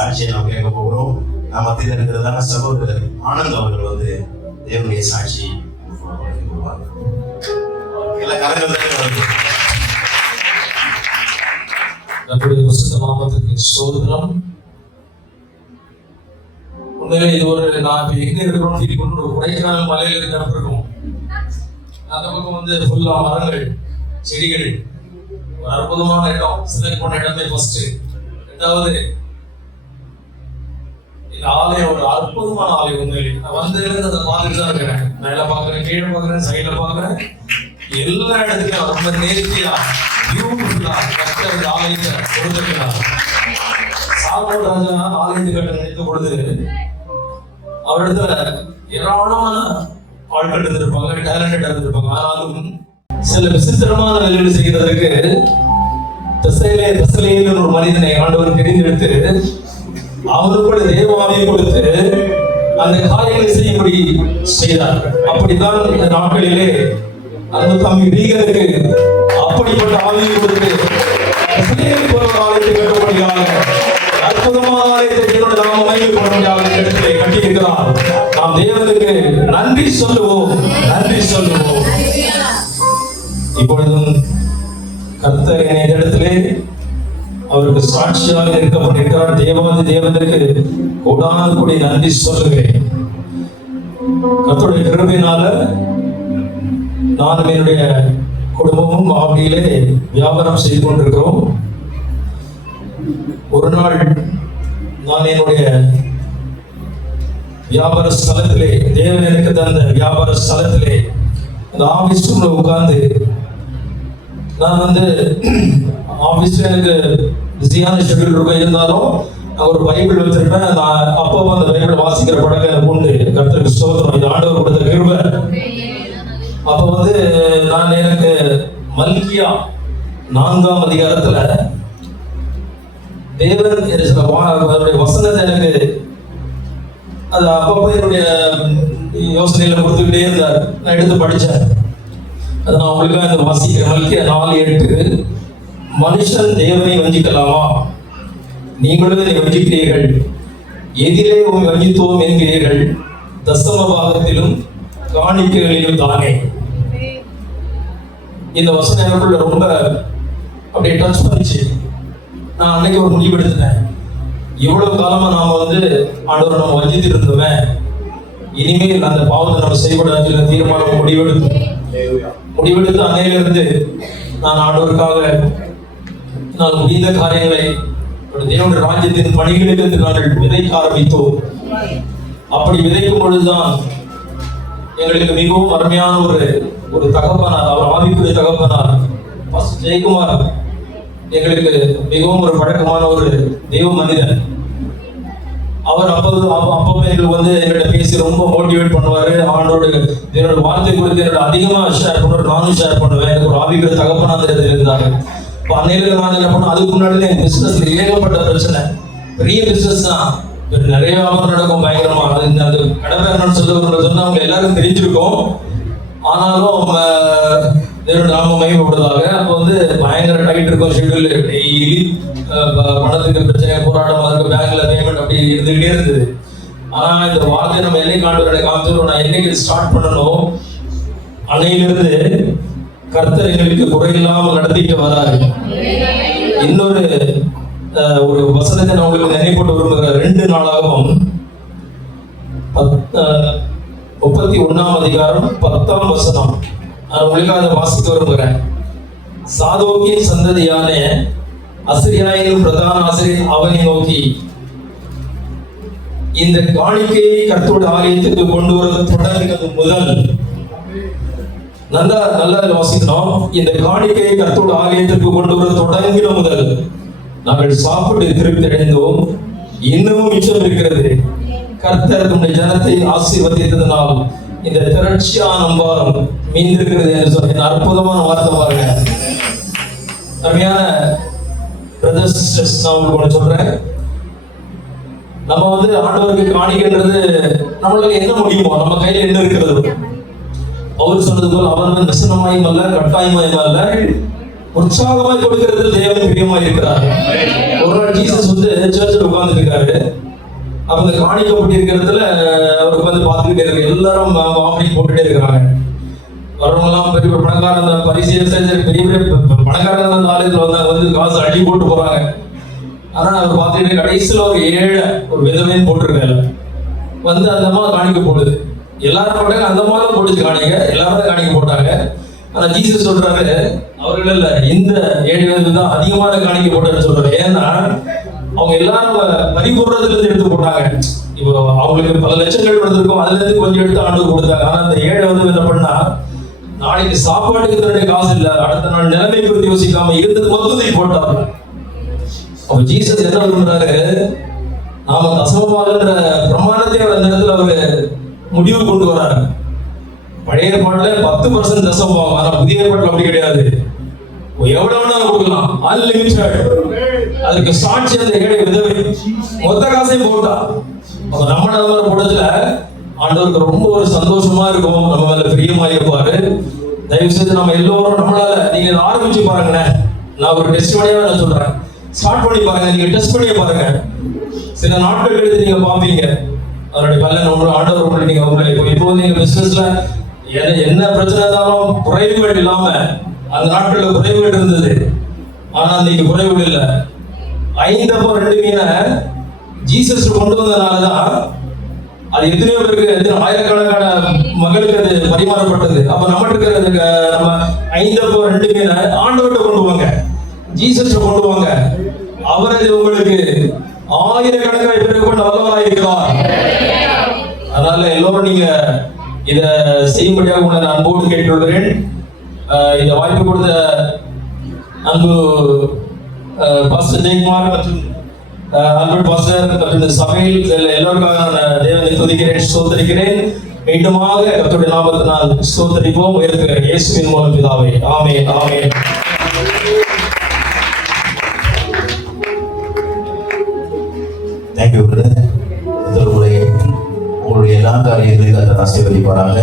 சாட்சியை நாம் கேட்க போகிறோம். நாம் மத்தியில் இருக்கிறதான சகோதரர் ஆனந்த் அவர்கள் வந்து தேவனுடைய சாட்சி எல்லா கரங்கள் நம்முடைய நாமத்துக்கு ஸ்தோத்திரம். உண்மையிலே இது ஒரு நான் இப்ப எங்க இருக்கிறோம் ஃபீல் பண்ற ஒரு கொடைக்கானல் மலையில இருக்கிற இருக்கும். அந்த பக்கம் வந்து ஃபுல்லா மரங்கள் செடிகள், ஒரு அற்புதமான இடம். செலக்ட் பண்ண இடமே ஃபர்ஸ்ட். ரெண்டாவது இந்த ஆலயம் ஒரு அற்புதமான ஆலயம். உண்மையிலே நான் வந்து அதை பார்த்துட்டு தான் இருக்கிறேன். மேல பாக்குறேன், கீழே பாக்குறேன், சைட்ல பாக்குறேன், எல்லா இடத்துலயும் ரொம்ப நேர்த்தியா பியூட்டிஃபுல்லா கட்ட ஆலயத்தை கொடுத்திருக்கிறார். சாலமோன் ராஜா ஆலயத்தை கட்ட நினைத்த பொழுது அவரிடத்துல ஏராளமான ஆட்கள் இருந்திருப்பாங்க, டேலண்டா இருந்திருப்பாங்க. ஆனாலும் சில விசித்திரமான வேலைகள் செய்கிறதுக்கு தசலேயன் ஒரு மனிதனை ஆண்டவர் தெரிந்தெடுத்து அவருக்கு கூட தேவாவியை கொடுத்து அந்த காரியங்களை செய்யும்படி செய்தார். அப்படித்தான் இந்த நாட்களிலே அந்த தம்பி ரீகனுக்கு அப்படிப்பட்ட ஆவியை கொடுத்து ஆலயத்தை கட்டும்படியாக அற்புதமான ஆலயத்தை தேவனுடைய நாம மகிமைப்படும்படியாக இடத்திலே கட்டியிருக்கிறார். நாம் தேவனுக்கு நன்றி சொல்லுவோம், நன்றி சொல்லுவோம். இப்பொழுதும் கர்த்தர் இந்த இடத்திலே அவருக்கு சாட்சியாக இருக்கப்பட்டிருக்கிறார். தேவாதி தேவனுக்கு கோடான கோடி நன்றி சொல்லுகிறேன். கர்த்தருடைய கிருபையினால நானும் என்னுடைய குடும்பமும் ஆவடியிலே வியாபாரம் செய்து கொண்டிருக்கிறோம். ஒரு நாள் நான் என்னுடைய வியாபார ஸ்தலத்திலே, தேவன் எனக்கு தந்த வியாபார ஸ்தலத்திலே அந்த ஆபீஸ் ரூம்ல உட்கார்ந்து நான் வந்து ஆபீஸ்ல எனக்கு பிஸியான ஷெட்யூல் இருக்கும். இருந்தாலும் நான் ஒரு பைபிள் வச்சிருப்பேன். நான் அப்பப்போ அந்த பைபிள் வாசிக்கிற பழக்கம் எனக்கு உண்டு. கர்த்தருக்கு ஸ்தோத்திரம். இது ஆண்டவர் கொடுத்த கிருபை. அப்ப வந்து நான் எனக்கு மல்கியா 4ஆம் அதிகாரத்துல தேவனுடைய வசனத்தை எனக்கு அது அப்பப்போ என்னுடைய யோசனையில கொடுத்துக்கிட்டே இருந்தார். நான் எடுத்து படிச்சேன். அது நான் உங்களுக்கு அந்த வாசிக்கிறேன். மல்கியா 4:8. மனுஷன் தேவனை வஞ்சிக்கலாமா? நீங்களும் என்னை வஞ்சிக்கிறீர்கள். எதிரே வஞ்சித்துவோம் என்கிறீர்கள். தசம பாகத்திலும் காணிக்கைகளிலும் தானே. இந்த வசனம் எனக்குள்ள ரொம்ப அப்படியே டச் பண்ணிச்சு. நான் அன்னைக்கு ஒரு முடிவு எடுத்தேன். இவ்வளவு காலமா நாம வந்து ஆண்டவரை நம்ம வஞ்சித்து இருந்தோமே, இனிமேல் அந்த பாவத்தை நம்ம செய்யக்கூடாது தீர்மானம் முடிவெடுத்து அன்னையிலிருந்து நான் ஆண்டவருக்காக நான் முடிந்த காரியங்களை தேவனுடைய ராஜ்யத்தின் பணிகளிலிருந்து நாங்கள் விதைக்க ஆரம்பித்தோம். அப்படி விதைக்கும் பொழுதுதான் எங்களுக்கு மிகவும் அருமையான ஒரு தகப்பனார், அவர் ஆவிக்குரிய தகப்பனார் ஜெயக்குமார் எங்களுக்கு மிகவும் ஒரு பழக்கமான ஒரு தெய்வ மனிதன். அவர் அப்பப்போ எங்களுக்கு வந்து எங்கள்கிட்ட பேசி ரொம்ப மோட்டிவேட் பண்ணுவாரு. அவனோட என்னோட வார்த்தை குறித்து என்னோட அதிகமா ஷேர் பண்ணுவார். நானும் ஷேர் பண்ணுவேன். எனக்கு ஒரு ஆவிக்குரிய தகப்பனார் இருந்தாங்க. இப்போ அன்னையில நான் என்ன பண்ணேன், அதுக்கு முன்னாடி என் பிசினஸ்ல ஏகப்பட்ட பிரச்சனை, பெரிய பிசினஸ் தான், நிறைய வியாபாரம் நடக்கும் பயங்கரமா. அது கடமை சொன்னா அவங்க எல்லாருக்கும் தெரிஞ்சிருக்கும். ஆனாலும் நாம மகிமைப்படுவதாக அப்போ வந்து பயங்கர டைட் இருக்கும் ஷெட்யூல். டெய்லி பணத்துக்கு பிரச்சனை, போராட்டம், அதுக்கு பேங்க்ல பேமெண்ட் அப்படி இருந்துகிட்டே இருந்தது. ஆனா இந்த வார்த்தை நம்ம என்னைக்கு ஆண்டவரை காமிச்சிடும், நான் என்னைக்கு ஸ்டார்ட் பண்ணணும், அன்னையிலிருந்து கர்த்தர் எங்களுக்கு குறையில்லாமல் நடத்திட்டு வராரு. இன்னொரு ஒரு வசனத்தை நான் உங்களுக்கு நினைப்பட்டு விரும்புகிறேன். 2 நாளாகவும் 31ஆம் அதிகாரம் 10ஆம் வசனம் நான் உங்களுக்கு அதை வாசிக்க விரும்புகிறேன். சாதோக்கின் சந்ததியான அசிரியாயின் பிரதான ஆசிரியர் அவனை நோக்கி, இந்த காணிக்கையை கர்த்தருடைய ஆலயத்துக்கு கொண்டு வர தொடங்கினது முதல், நல்லா வாசிக்கணும். இந்த காணிக்கையை கர்த்தருடைய ஆலயத்திற்கு கொண்டு வர தொடங்கின முதல் நாங்கள் சாப்பிட்டு திருப்தி அடைந்தோம். இன்னமும் மிச்சம் இருக்கிறது. கர்த்தர் தம்முடைய ஜனத்தை ஆசீர்வதித்ததனால் இந்த திரட்சியான அம்பாரம் மீந்திருக்கிறது என்று சொன்ன அற்புதமான வார்த்தை பாருங்க. அருமையான பிரதர்ஸ் சிஸ்டர்ஸ், நான் உங்களுக்கு சொல்றேன். நம்ம வந்து ஆண்டவருக்கு காணிக்கின்றது நம்மளால என்ன முடியுமோ, நம்ம கையில என்ன இருக்கிறது. அவர் சொன்னது போல் அவர் விசனமாயும் அல்ல, கட்டாயமாயும் அல்ல, உற்சாகமாய் கொடுக்கிறது தேவன் பிரியமாய் இருக்கிறார். ஒரு நாள் ஜீசஸ் வந்து சர்ச்சில் உட்கார்ந்துட்டு இருக்காரு. அப்ப அந்த காணிக்கப்பட்டு இருக்கிறதுல அவர் வந்து பார்த்துக்கிட்டே இருக்காரு. எல்லாரும் ஆஃபரிங் போட்டுட்டே இருக்கிறாங்க. வரவங்கலாம் பெரிய பணக்காரங்க, பரிசீலனை பெரிய பெரிய பணக்காரங்க அந்த ஆலயத்தில் வந்து காசு அடி போட்டு போறாங்க. ஆனா அவர் பார்த்துட்டு கடைசியில் ஒரு ஏழை ஒரு விதவைன்னு போட்டிருக்காரு. வந்து அந்த அம்மா காணிக்க போடுது. எல்லாரும் போட்டாங்க, அந்த அம்மா தான் போட்டுச்சு காணிக்க, எல்லாரும் காணிக்க போட்டாங்க. ஆனா ஜீசஸ் சொல்றாரு, அவர்கள் இல்ல, இந்த 7 பேருக்கு தான் அதிகமான காணிக்க போட்டாருன்னு சொல்றாரு. ஏன்னா அவங்க எல்லாரும் வரி போடுறதுல இருந்து எடுத்து போட்டாங்க. இப்போ அவங்களுக்கு பல லட்சங்கள் வந்திருக்கும், அதுல இருந்து கொஞ்சம் எடுத்து ஆண்டு கொடுத்தாங்க. ஆனா அந்த 7 வந்து என்ன பண்ணா, நாளைக்கு சாப்பாட்டுக்கு தன்னுடைய காசு இல்ல, அடுத்த நாள் நிலைமை குறித்து யோசிக்காம இருந்தது மொத்தத்தை போட்டாங்க. அப்ப ஜீசஸ் என்ன விரும்புறாரு, நாம தசமமாகன்ற பிரமாணத்தை அந்த இடத்துல அவரு முடிவு கொண்டு வராரு. பழைய ஏற்பாட்டுல 10% தசமமாகும், ஆனா புதிய ஏற்பாட்டுல அப்படி கிடையாது. எவ்வளவு வேணாலும் கொடுக்கலாம், அன்லிமிட்டட். அதுக்கு சாட்சி அந்த ஏழை விதவை மொத்த காசையும் போட்டா. அப்ப நம்ம போட்டதுல ஆண்டவருக்கு ரொம்ப ஒரு சந்தோஷமா இருக்கும், நம்ம மேல பிரியமா இருப்பாரு. தயவு செய்து நம்ம எல்லோரும் நம்மளால, நீங்க ஆரம்பிச்சு பாருங்களேன். நான் ஒரு டெஸ்ட் பண்ணியா நான் சொல்றேன், ஸ்டார்ட் பண்ணி பாருங்க, நீங்க டெஸ்ட் பண்ணி பாருங்க. சில நாட்கள் எடுத்து நீங்க பாப்பீங்க அவருடைய பலன். ஆண்டவர் உங்களை நீங்க இப்போ நீங்க பிசினஸ்ல என்ன பிரச்சனை இருந்தாலும் குறைவுகள் இல்லாம, அந்த நாட்கள்ல குறைவுகள் இருந்தது, ஆனா இன்னைக்கு குறைவுகள் இல்லை. 5 அப்போ 2 மீனை ஜீசஸ் கொண்டு வந்ததுனாலதான் அது எத்தனையோ பேருக்கு, ஆயிரக்கணக்கான மகளுக்கு அது பரிமாறப்பட்டது. அப்ப நம்ம இருக்கிறது நம்ம 5 அப்போ 2 மீனை ஆண்டவர்கிட்ட கொண்டு வாங்க, ஜீசஸ் கொண்டு வாங்க. அவர் அது உங்களுக்கு ஆயிரக்கணக்கான பேருக்கு கொண்டு வல்லவராய் இருக்கிறார். அதனால எல்லோரும் நீங்க இத செய்யும்படியாக உங்களை நான் அன்போடு கேட்டுக்கொள்கிறேன். இந்த வாய்ப்பு கொடுத்த அன்பு பாஸ்டர் ஜெயக்குமார் மற்றும் அன்பு பாஸ்டர் மற்றும் இந்த சபையில் எல்லோருக்காக நான் தேவனை துதிக்கிறேன், ஸ்தோத்திரிக்கிறேன். மீண்டுமாக கர்த்தருடைய நாமத்தினால் ஸ்தோத்திரிப்போம், உயர்த்துகிறேன். இயேசுவின் மூலம் பிதாவே, ஆமென், ஆமென். Thank you brother. உங்களுடைய எல்லா காரியங்களையும் கர்த்தர் ஆசீர்வதிப்பாராக.